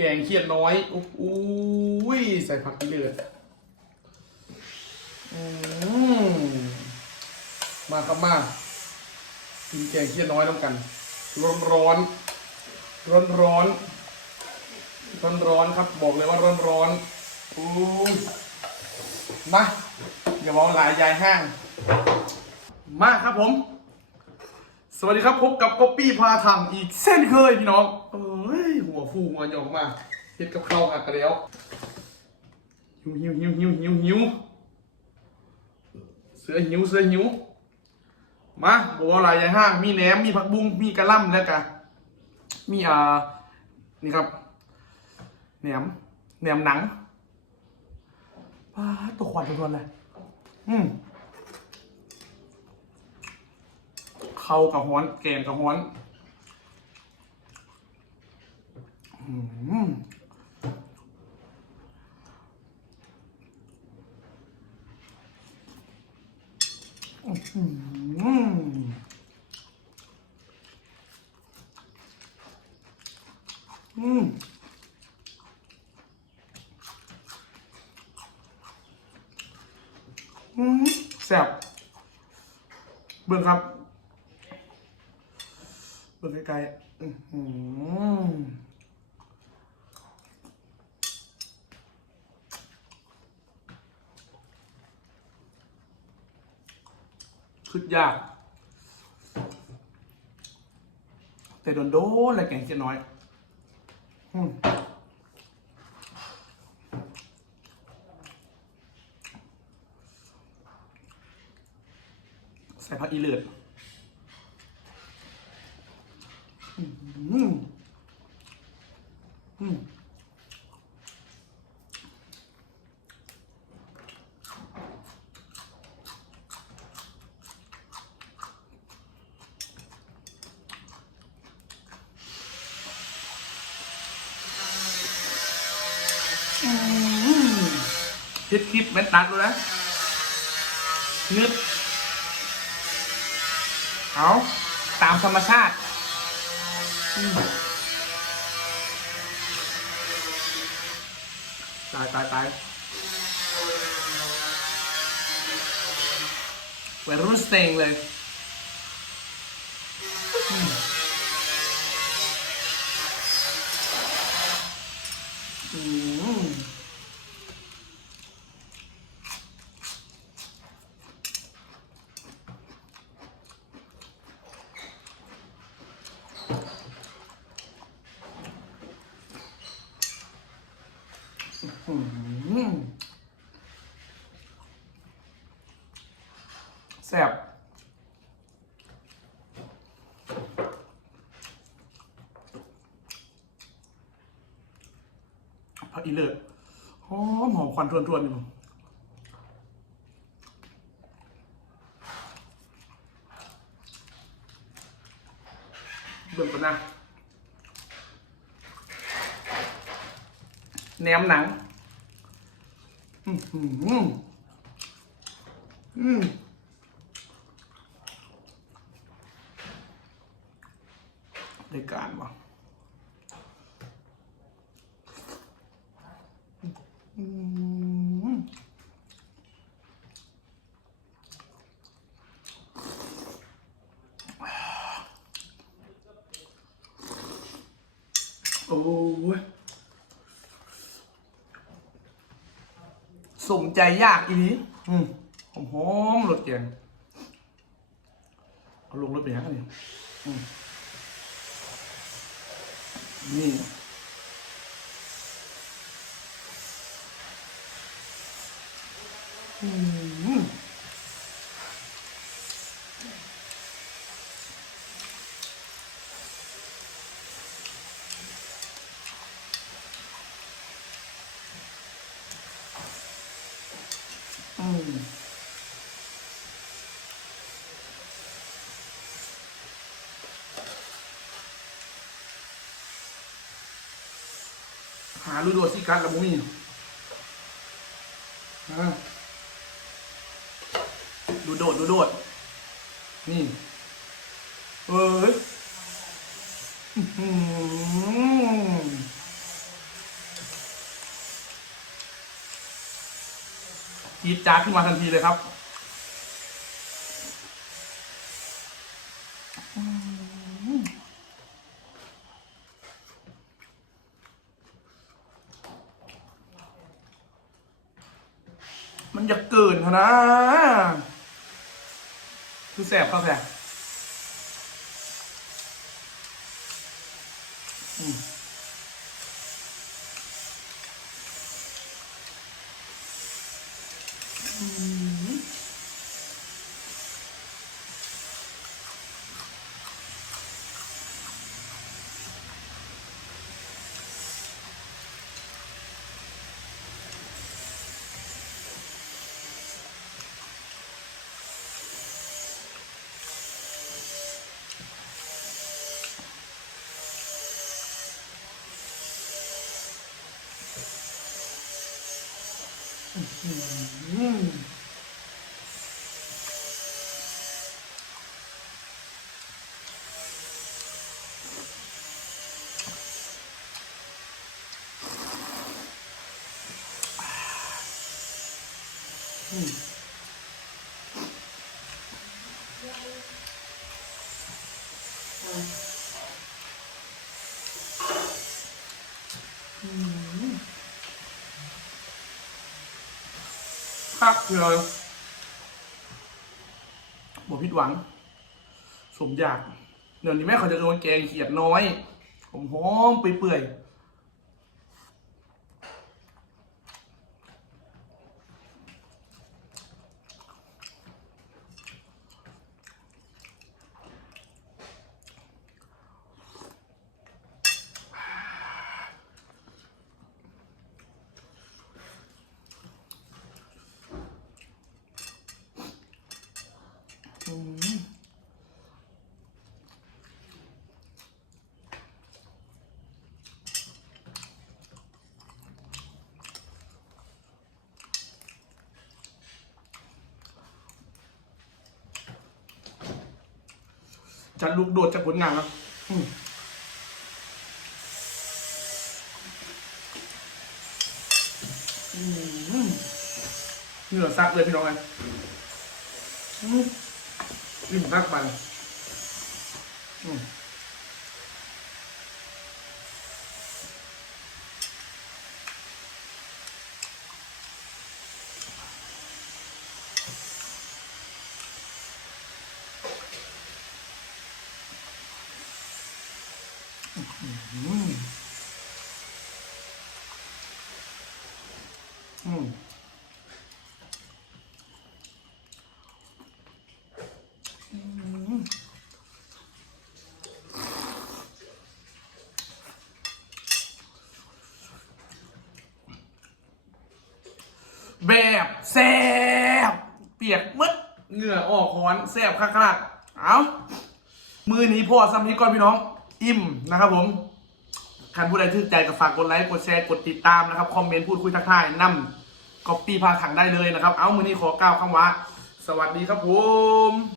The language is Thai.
แกงเขียดน้อยโอ้โหยใส่ผักอีเลือดอืมมาครับมากินแกงเขียดน้อยน้ำกัน ร้อนร้อนร้อนร้อนร้อนร้อนๆครับบอกเลยว่าร้อนร้อนๆอู้ยมาอย่ามองหลายยายห้าง มาครับผม สวัสดีครับพบกับก๊อปปี้พาทำอีกเส้นเคยพี่น้องเอ้ย หัวฟูหัวหยอกมาเฮ็ดกับข้าวหักกันแล้วหิวหิวหิวหิวหิวหิวเสือหิวเสือหิวมาบอกว่าหลายอย่างห้างมีแหนมมีผักบุ้งมีกระล่ำแล้วกันมีอ่านี่ครับแหนมแหนมหนังป้าตัวขวัญทวนเลยอืมเข้ากับฮ้อนแกงกับฮ้อน อืมอื้อหืออืมอืมแซ่บเบิ่งครับเบิ่งไกลๆอื้อ คือคืดยาก แต่โดนโดนอะไรแกงเจียน้อยใส่ผักอีเลือด อืมอืมอืม คลิปคลิปแม่นตัดเลยนะนึดเอาตามธรรมชาติตายตายตายวัยรุ่นสเต็งเลยอืมอืมอืมแซ่บ ผักอีเลิศหอมหอมควันทวนๆอยู่เบิ่งกันนะแหนมหนัง อืมอืมอืมอืมได้การวะอืมโอ้ย สมใจยากอีนี้อืมหอมหอมรสแกงเอาลงรถไปยังไงเนี่ยอืมนี่อืม อืมหาลูโดดสิกัดละมุมีอะดูโดดดูโดด นี่ เอ้ย อื้อหือ จี๊ดจ๊าดขึ้นมาทันทีเลยครับ มันจะเกินเถอะนะ คือแสบเข้าแสบอืม อืมอืม คักเลยบ่ผิดหวัง สมอยาก เดี๋ยวนี้แม่เขาจะโดนแกงเขียดน้อย ผมหอมๆเปื่อยๆ จะลุกโดดจากผลงานแล้วเหงื่อซักเลยพี่น้องไงอืมริมซักไป อืมแบบแซ่บเปียกมึดเหงื่อออกหอนแซ่บคักๆเอามือนี้พอซ้ำนี้ก่อนพี่น้อง อิ่มนะครับผมคันผู้ใดชื่นใจก็ฝากกดไลค์กดแชร์กดติดตามนะครับคอมเมนต์พูดคุยทักทายนำก๊อปปี้พาถังได้เลยนะครับ เอามือนี้ขอกล่าวคำว่า สวัสดีครับผม